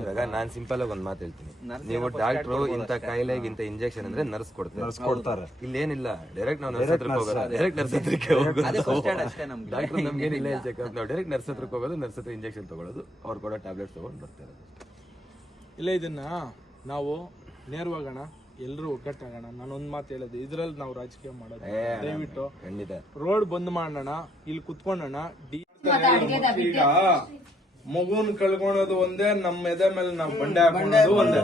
ಇವಾಗ ನಾನ್ ಸಿಂಪಲ್ ಆಗಿ ಒಂದ್ ಮಾತು ಹೇಳ್ತೀನಿ, ನೀವು ಡಾಕ್ಟ್ರು ಇಂತ ಕಾಯಿಲೆಗೆ ಇಂತ ಇಂಜೆಕ್ಷನ್ ಅಂದ್ರೆ ನರ್ಸ್ ಕೊಡ್ತಾರೆ. ಇಲ್ಲೇನಿಲ್ಲ, ಡೈರೆಕ್ಟ್ ನಾವು ನರ್ಸ್ ಹತ್ರಕ್ಕೆ ಹೋಗೋದು, ಡೈರೆಕ್ಟ್ ನರ್ಸ್ ಹತ್ರಕ್ಕೆ ಹೋಗೋದು. ಡಾಕ್ಟರ್ ನಮ್ಗೇನಿಲ್ಲ ಚೆಕಪ್, ನಾವು ಡೈರೆಕ್ಟ್ ನರ್ಸ್ ಹತ್ರಕ್ಕೆ ಹೋಗೋದು, ನರ್ಸ್ ಹತ್ರ ಇಂಜೆಕ್ಷನ್ ತಗೊಳ್ಳೋದು, ಅವ್ರು ಕೊಡೋ ಟ್ಯಾಬ್ಲೆಟ್ಸ್ ತಗೊಂಡು ಬರ್ತಾರೆ. ಇಲ್ಲ ಇದನ್ನ ನಾವು ನೇರವಾಗೋಣ, ಎಲ್ಲರೂ ಒಗ್ಗಟ್ಟಾಗೋಣ. ನಾನೊಂದ್ ಮಾತು ಹೇಳೋದು, ಇದ್ರಲ್ಲಿ ನಾವು ರಾಜಕೀಯ ಮಾಡೋದು ದಯವಿಟ್ಟು ಖಂಡಿತ ರೋಡ್ ಬಂದ್ ಮಾಡೋಣ, ಇಲ್ಲಿ ಕುತ್ಕೊಳ್ಳೋಣ. ಈಗ ಮಗುನ್ ಕಳ್ಕೊಳೋದು ಒಂದೇ, ನಮ್ಮ ಎದೆ ಮೇಲೆ ನಾವು ಬಂಡೆ ಹಾಕೊಳ್ಳೋದು ಒಂದೇ.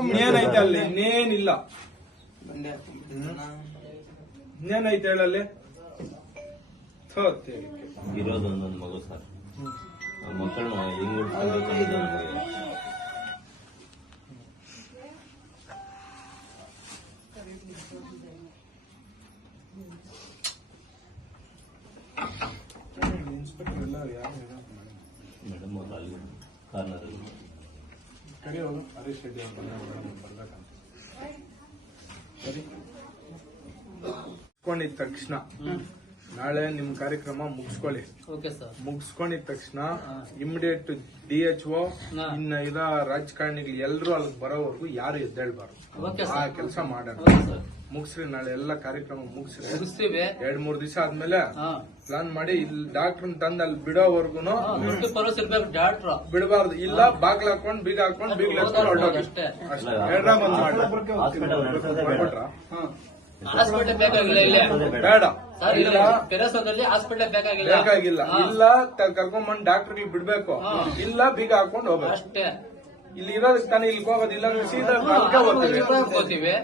ಇನ್ನೇನೈತೆ ಅಲ್ಲಿ? ಇನ್ನೇನಿಲ್ಲ. ಇನ್ನೇನೈತೆ ಹೇಳಲ್ಲಿ? ಇರೋದೊಂದೊಂದು ಮಗು ಸರ್, ಮಕ್ಕಳನ್ನ ಹೆಂಗ್ ಉಳಿಸ್ಬೇಕು. ಮೇಡಮ್ ಅವ್ರು ಅಲ್ಲಿ ಕಾರ್ನರಲ್ಲಿ ಹರೀಶ್ ರೆಡ್ಡಿ ಮುಗಿಸ್ಕೊಂಡಿದ ತಕ್ಷಣ ನಾಳೆ ನಿಮ್ ಕಾರ್ಯಕ್ರಮ ಮುಗಿಸ್ಕೊಳ್ಳಿ. ಮುಗಿಸ್ಕೊಂಡಿದ ತಕ್ಷಣ ಇಮಿಡಿಯೇಟ್ DHO ಇನ್ನ ಇರೋ ರಾಜಕಾರಣಿಗಳು ಎಲ್ರು ಅಲ್ಲಿ ಬರೋವರೆಗೂ ಯಾರು ಎದ್ದೇಳ್ಬಾರ್ದು. ಆ ಕೆಲಸ ಮಾಡೋಣ. ಮುಗಿಸ್ರಿ, ನಾಳೆ ಎಲ್ಲ ಕಾರ್ಯಕ್ರಮ ಮುಗಿಸ್ರಿ. 2-3 ದಿವಸ ಆದ್ಮೇಲೆ ಪ್ಲಾನ್ ಮಾಡಿ ಇಲ್ಲಿ ಡಾಕ್ಟರ್ ತಂದು ಅಲ್ಲಿ ಬಿಡೋವರ್ಗು ಬಿಡಬಾರ್ದು. ಇಲ್ಲ ಬಾಗ್ಲ ಹಾಕೊಂಡ್ ಬೀಗ ಹಾಕೊಂಡ್ ಬೀಗ್ಲ ಹೊರಟೋಗಿ ಅಷ್ಟೇ. ಬಂದ್ ಮಾಡ್ಬಿಟ್ರ ಬೇಡ, ಬೇಕಾಗಿಲ್ಲ. ಇಲ್ಲ ಕರ್ಕೊಂಡ್ಬಂದ್ ಡಾಕ್ಟರ್ ಬಿಡ್ಬೇಕು, ಇಲ್ಲ ಬೀಗ ಹಾಕೊಂಡ್ ಹೋಗ್ಬೇಕು ಅಷ್ಟೇ. ಇಲ್ಲಿ ಇರೋದಕ್ಕೆ ತಾನೇ ಇಲ್ಲಿ ಹೋಗೋದಿಲ್ಲ, ಸೀದಾ ಹೋಗ್ತೀವಿ.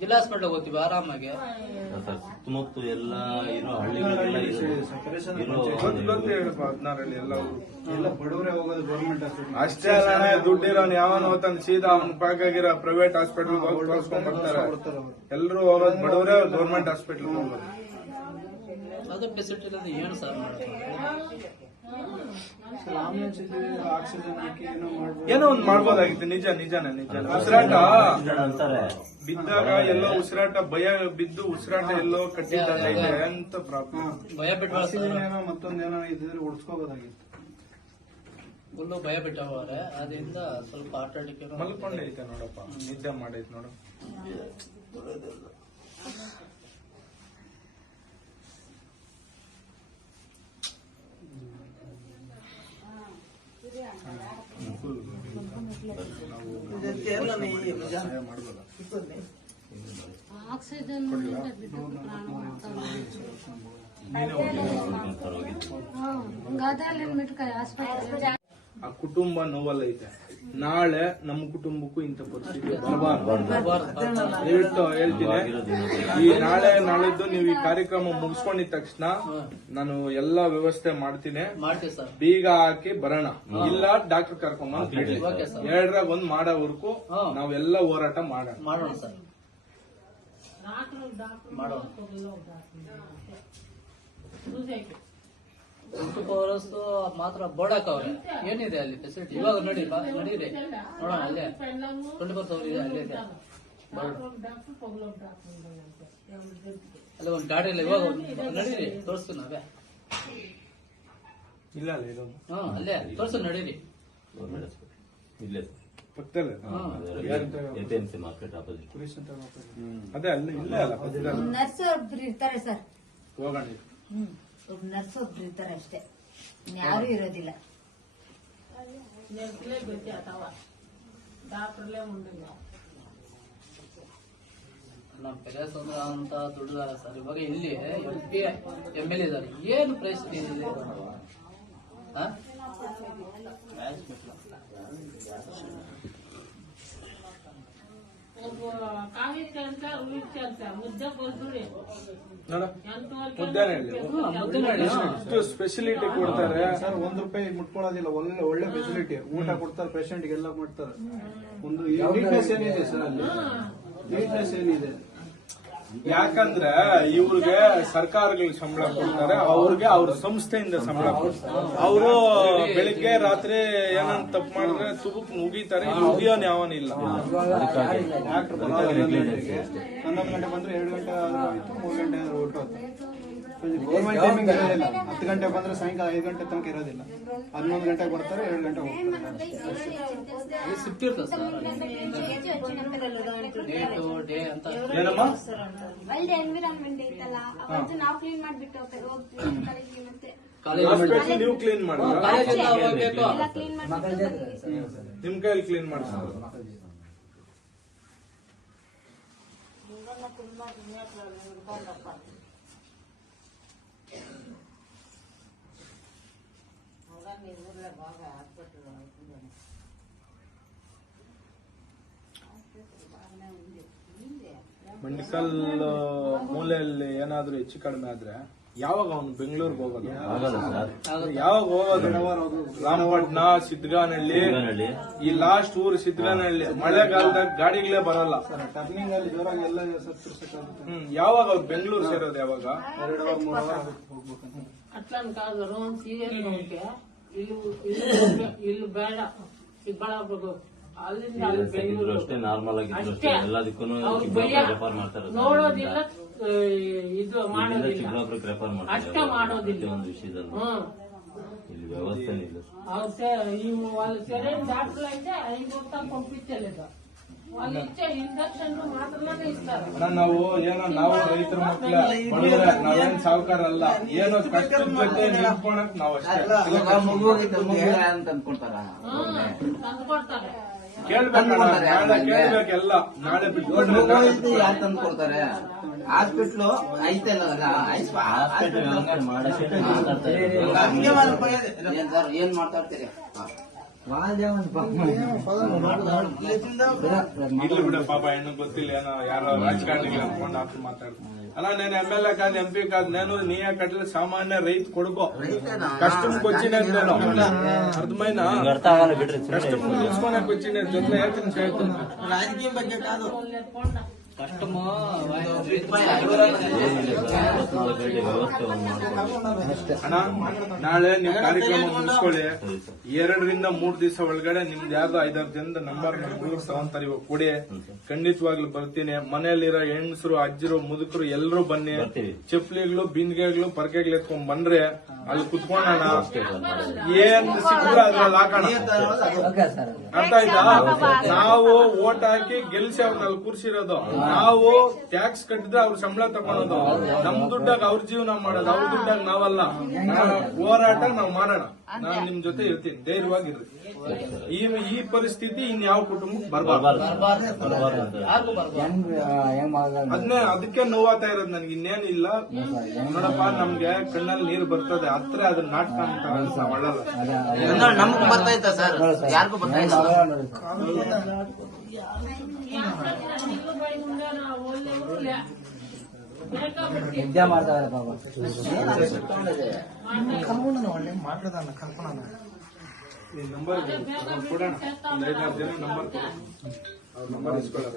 ಜಿಲ್ಲಾ ಹಾಸ್ಪಿಟಲ್ ಹೋಗ್ತೀವಿ ಆರಾಮಾಗಿ. ಸುತ್ತಮುತ್ತ ಎಲ್ಲ ಇರೋ ಹಳ್ಳಿಗಳೆಲ್ಲ ಅಷ್ಟೇ ಅಲ್ಲ, ದುಡ್ಡಿರೋನ್ ಯಾವನ್ ಹೋಗ್ತಾನೆ ಸೀದಾ ಅವ್ನ ಬೇಕಾಗಿರೋ ಪ್ರೈವೇಟ್ ಹಾಸ್ಪಿಟಲ್ ಹೋಗಿ ತೋರಿಸ್ಕೊಂಡ್ ಬರ್ತಾರೆ. ಎಲ್ಲರೂ ಹೋಗೋದು ಬಡವರೇ ಗೌರ್ಮೆಂಟ್ ಹಾಸ್ಪಿಟಲ್ ಹೋಗೋದು. ಅದು ಫೆಸಿಲಿಟಿ ಏನು ಸರ್ ಏನೋ ಒಂದ್ ಮಾಡ್ಬೋದಾಗಿತ್ತು. ನಿಜಾನೇ. ಉಸಿರಾಟ ಬಿದ್ದಾಗ ಎಲ್ಲೋ ಉಸಿರಾಟ ಭಯ ಬಿದ್ದು ಉಸಿರಾಟ ಎಲ್ಲೋ ಕಟ್ಟಿದ್ದಾಗ ಅಂತ ಪ್ರಾಬ್ಲಮ್. ಭಯ ಬಿಟ್ಟು ಮತ್ತೊಂದೇನೋ ಇದ್ರೆ ಉಡ್ಸ್ಕೋಬೋದಾಗಿತ್ತು. ಫುಲ್ಲು ಭಯ ಬಿಟ್ಟವ್ರೆ, ಅದರಿಂದ ಸ್ವಲ್ಪ ಆಟಾಡಿಕೆ ಮಲ್ಕೊಂಡೈತೆ ನೋಡಪ್ಪ, ನಿದ್ದೆ ಮಾಡೈತೆ ನೋಡು. ಆಕ್ಸಿಜನ್ ಆ ಕುಟುಂಬ ನೋವಲ್ಲೈತೆ. ನಾಳೆ ನಮ್ಮ ಕುಟುಂಬಕ್ಕೂ ಇಂಥ ಪರಿಸ್ಥಿತಿ ಬರಬಾರ್ದು. ಹೇಳ್ತೀನಿ, ಈ ನಾಳೆದ್ದು ನೀವು ಈ ಕಾರ್ಯಕ್ರಮ ಮುಗಿಸ್ಕೊಂಡಿದ ತಕ್ಷಣ ನಾನು ಎಲ್ಲಾ ವ್ಯವಸ್ಥೆ ಮಾಡ್ತೀನಿ. ಬೀಗ ಹಾಕಿ ಬರೋಣ, ಇಲ್ಲ ಡಾಕ್ಟರ್ ಕರ್ಕೊಂಬಂದ್ ಬಿಡ್ಲಿ. 2ರಾಗ 1 ಮಾಡೋವರೆಗೂ ನಾವೆಲ್ಲ ಹೋರಾಟ ಮಾಡೋಣ ಸರ್. ಮಾತ್ರ ಬೋಡಾಕವ್ರೆ ಏನಿದೆ ಅಲ್ಲಿ ಫೆಸಿಲಿಟಿ ಇವಾಗ ನಡೀರಿ ನೋಡೋಣ. ಅಲ್ಲೇ 24 hours ಇದೆ, ಅಲ್ಲೇ ಇದೆ. ಅಲ್ಲಿ ಒಂದು ಗಾಡಿ ಇಲ್ಲ, ಇವಾಗ ನಡೀರಿ ತೋರಿಸ್ತೀವಿ ನಾವೇ. ಇಲ್ಲ ಇರೋದು ಅಲ್ಲೇ ತೋರಿಸ್ ನಡೀರಿ. ಇಲ್ಲೇ ಎಪಿಎಂಸಿ ಮಾರ್ಕೆಟ್ ಆಪೋಸಿಟ್ ಅದೇ ಅಲ್ಲ, ಇಲ್ಲೇ ಅಲ್ಲ. ನರ್ಸ್ ಒಬ್ರು ಇರ್ತಾರೆ ಸರ್, ಹೋಗೋಣ. ನರ್ಸ್ ಒಬ್ರು ಇರ್ತಾರೆ ಅಷ್ಟೇ, ಯಾರು ಇರೋದಿಲ್ಲ. ನಮ್ಮ ಪೆರೇಸಂದ್ರ ಅಂತ ದುಡ್ಡುದಾರ ಸರ್. ಇವಾಗ ಇಲ್ಲಿ MP MLA ಇದ್ದಾರೆ, ಏನು ಪರಿಸ್ಥಿತಿ ಇದೆ? ಸ್ಪೆಷಲಿಟಿ ಕೊಡ್ತಾರೆ ಸರ್. ₹1 ಮುಟ್ಕೊಳ್ಳೋದಿಲ್ಲ. ಒಳ್ಳೆ ಫೆಸಿಲಿಟಿ, ಊಟ ಕೊಡ್ತಾರೆ, ಪೇಷಂಟ್ ಎಲ್ಲ ಮಾಡ್ತಾರೆ. ಒಂದು ನೀಟ್ನೆಸ್ ಏನಿದೆ ಸರ್ ಅಲ್ಲಿ? ನೀಟ್ನೆಸ್ ಏನಿದೆ? ಯಾಕಂದ್ರೆ ಇವ್ರಿಗೆ ಸರ್ಕಾರಗಳು ಸಂಬಳ ಕೊಡ್ತಾರೆ, ಅವ್ರಿಗೆ ಅವ್ರ ಸಂಸ್ಥೆಯಿಂದ ಸಂಬಳ ಕೊಡ್ತಾರೆ. ಅವರು ಬೆಳಿಗ್ಗೆ ರಾತ್ರಿ ಏನಂತ ತಪ್ಪು ಮಾಡಿದ್ರೆ ತುಬುಕ್ ನುಗಿತಾರೆ, ನುಗಿಯೋನ್ ಯಾವನಿಲ್ಲ. 11 ಗಂಟೆ ಬಂದ್ರೆ 2 ಗಂಟೆ ಆಯ್ತು, 3 ಗಂಟೆ ಹೊರಟೋದು. ಗೌರ್ಮೆಂಟ್ ಟೈಮಿಂಗ್ ಇರೋದಿಲ್ಲ. 10 ಗಂಟೆ ಬಂದ್ರೆ ಸಾಯಂಕಾಲ 5 ಗಂಟೆ ತನಕ ಇರೋದಿಲ್ಲ. 11 ಗಂಟೆಗೆ ಬರ್ತಾರೆ, 2 ಗಂಟೆ ಹೋಗ್ತಾರೆ. ಶಿಫ್ಟ್ ಇರ್ತದೆ ಸರ್, ಡೇ ಅಂತ. ಏನಮ್ಮ ಒಳ್ಳೆ ಎನ್ವಿರಾನ್ಮೆಂಟ್ ಐತಲ್ಲ, ಅವತ್ತು ನಾವು ಕ್ಲೀನ್ ಮಾಡ್ಬಿಟ್ಟು ಹೋಗ್ತೀವಿ ಕಾಲೇಜ್ಗೆ. ಮತ್ತೆ ಹಾಸ್ಪಿಟಲ್ ನೀವು ಕ್ಲೀನ್ ಮಾಡಿದ್ರ? ಕಾಲೇಜಿಂದ ಹೋಗ್ಬೇಕು. ಎಲ್ಲ ಕ್ಲೀನ್ ಮಾಡ್ಬಿಟ್ಟು ಬರ್ತೀವಿ. ನಿಮ್ ಕೈಯಲ್ಲಿ ಕ್ಲೀನ್ ಮಾಡಿಸ್ತಾರೆ. ಮೆಡಿಕಲ್ ಮೂಲೆಯಲ್ಲಿ ಏನಾದ್ರೂ ಹೆಚ್ಚು ಕಡಿಮೆ ಆದ್ರೆ ಯಾವಾಗ ಅವನು ಬೆಂಗಳೂರಿಗೆ ಹೋಗೋದು? ಆಗಲ್ಲ ಸರ್. ಯಾವಾಗ ಹೋಗೋದು? ರಾಮಪಟ್ನ, ಸಿದ್ಧಗಾನಹಳ್ಳಿ, ಈ ಲಾಸ್ಟ್ ಊರು ಸಿದ್ಧಗಾನಹಳ್ಳಿ. ಮಳೆಗಾಲದಾಗ ಗಾಡಿಗಳೇ ಬರಲ್ಲ. ಟರ್ನಿಂಗ್ ಅಲ್ಲಿ ಜೋರಾಗಿ ಎಲ್ಲ ಸತ್ತಿರ್ಸಕ್ಕಾಗುತ್ತೆ. ಯಾವಾಗ ಅವ್ರು ಬೆಂಗಳೂರು ಸೇರೋದು ಯಾವಾಗ? 2-3 ವಾರ ಹೋಗ್ಬೇಕು. ಅಟ್ಲನ್ ಕಾದ್ರು ಸೀರಿಯಸ್ ನೋಡ್ಕೆ ಇಲ್ಲಿ ಬೇಡ, ಚಿಕ್ಕಬಳ್ಳಾಪುರ ಅಲ್ಲಿಂದ ಅಲ್ಲಿ ಬೆಂಗಳೂರು ಅಷ್ಟೇ ನಾರ್ಮಲ್ ಆಗಿದ್ರು ಅಷ್ಟೇ. ಎಲ್ಲದಕ್ಕೂ ಅವ್ರು ಭಯ ರೆಫರ್ ಮಾಡ್ತಾರೆ. ನೋಡೋದಿಲ್ಲ, ಇದು ಮಾಡೋದಿಲ್ಲ, ಚಿಕ್ಕಬಳ್ಳಾಪುರಕ್ಕೆ ರೆಫರ್ ಅಷ್ಟೇ ಮಾಡೋದಿಲ್ಲ. ಒಂದು ವಿಷಯದಲ್ಲಿ ಹ್ಮ್ ಇಲ್ಲಿ ವ್ಯವಸ್ಥೆನೇ ಇಲ್ಲ. ಇವು వాళ్ళు సరైన డాక్టర్లు అయితే 5 మొత్తం పంపించలేదు. వాళ్ళు ఇచ్చే ఇంజక్షన్ మాత్రమే ఇస్తారు. ನಾವು ರೈತರ ಮಕ್ಕಳ ಬಡವರೇ, ನಾವೇನ್ ಸಾವುಕಾರ ಅಲ್ಲ. ಏನೋ ಕಷ್ಟದ ಜೊತೆ ನಿಂತ್ಕೊಳಕ್ ನಾವು ಅಷ್ಟೇ. ತಂದ್ಕೊಡ್ತಾರೆ. ಕೇಳ್ಬೇಕಣ್ಣ, ನಾಳೆ ಕೇಳ್ಬೇಕೆಲ್ಲ. ನಾಳೆ ಬಿಟ್ಟು ಯಾರು ತಂದು ಕೊಡ್ತಾರೆ? ಹಾಸ್ಪಿಟ್ಲ್ ಐತಲ್ಲ, ಏನ್ ಮಾತಾಡ್ತೀರಿ? ಇರ್ಲಿ ಬಿಡ ಪಾಪ, ಹೆಣ್ಣು ಗೊತ್ತಿಲ್ಲ, ಏನೋ ಯಾರೋ ರಾಜಕಾರಣಿಗೆ ಅನ್ಕೊಂಡು ಹಾಕಿ ಮಾತಾಡ್ತಾರೆ. అలా నేను ఎమ్మెల్యే కాదు, ఎంపీ కాదు, నేను నీ కట్టలు సామాన్య రైతు కొడుకో. కష్టంకి వచ్చినది నేను, అర్థమైనా? కష్టం చూసుకోడానికి వచ్చినది జೊತೆ ಹೇಳ್ತೀನಿ ಹೇಳ್ತೀನಿ. ರಾಜಕೀಯ ಬಗ್ಗೆ ಕಾದು ಕಷ್ಟಮೋ ಅಣ್ಣ, ನಾಳೆ ನಿಮ್ ಕಾರ್ಯಕ್ರಮ ಮುಗಿಸ್ಕೊಳ್ಳಿ. 2ರಿಂದ 3 ದಿವಸ ಒಳಗಡೆ ನಿಮ್ದು ಯಾವ್ದು 5-6 ಜನದ ನಂಬರ್ ಹುಡುಗರು ತಗೊಂತಾರೆ, ಇವಾಗ ಕೊಡಿ. ಖಂಡಿತವಾಗ್ಲೂ ಬರ್ತೀನಿ. ಮನೆಯಲ್ಲಿರೋ ಹೆಂಗಸರು, ಅಜ್ಜರು, ಮುದುಕರು ಎಲ್ಲರೂ ಬನ್ನಿ. ಚಪ್ಲಿಗಳು, ಬಿಂದಿಗೆಗಳು, ಪರ್ಕೆಗಳು ಎತ್ಕೊಂಡ್ ಬಂದ್ರೆ ಅಲ್ಲಿ ಕುತ್ಕೊಳ್ಳೋಣ. ಏನ್ ಸಿಕ್ಕಿದ್ರೆ ಅದ್ರಲ್ಲಿ ಹಾಕೋಣ. ಅರ್ಥ ಆಯ್ತಾ? ನಾವು ಓಟ್ ಹಾಕಿ ಗೆಲ್ಸಿ ಅವ್ರನ್ನ ಅಲ್ಲಿ ಕೂರ್ಸಿರೋದು. ನಾವು ಟ್ಯಾಕ್ಸ್ ಕಟ್ಟಿದ್ರೆ ಅವ್ರ ಸಂಬಳ ತಗೊಳೋದು. ನಮ್ ದುಡ್ಡಾಗ ಅವ್ರ ಜೀವನ ಮಾಡೋದು, ಅವ್ರ ದುಡ್ಡಾಗ ನಾವಲ್ಲ. ಹೋರಾಟ ನಾವು ಮಾಡೋಣ. ನಾನ್ ನಿಮ್ ಜೊತೆ ಇರ್ತೀನಿ, ಧೈರ್ಯವಾಗಿರ್ರಿ. ಈ ಪರಿಸ್ಥಿತಿ ಇನ್ಯಾವ ಕುಟುಂಬಕ್ಕೆ ಬರಬಾರ್ದು. ಅದಕ್ಕೆ ನೋವಾಗ್ತಾ ಇರೋದು ನನಗೆ, ಇನ್ನೇನಿಲ್ಲ. ನೋಡಪ್ಪ, ನಮ್ಗೆ ಕಣ್ಣಲ್ಲಿ ನೀರು ಬರ್ತದೆ, ಹತ್ರ ಅದನ್ನ ನಾಟಕ ಅಂತಾರೆ, ನಾವ್ ಅಳ್ಳಲ್ಲ. ನಮಗ್ ಬರ್ತಾಯ್ತಾ ಸರ್? ಯಾರಿಗೂ ಬರ್ತಾಯಿಲ್ಲ. ನಂಬರ್ ಕೊಡೋಣ, 5-6 ಜನ ನಂಬರ್ ಕೊಡೋಣ. ಅವ್ರ ನಂಬರ್ ಇಸ್ಕೊಳ್ಳೋಣ.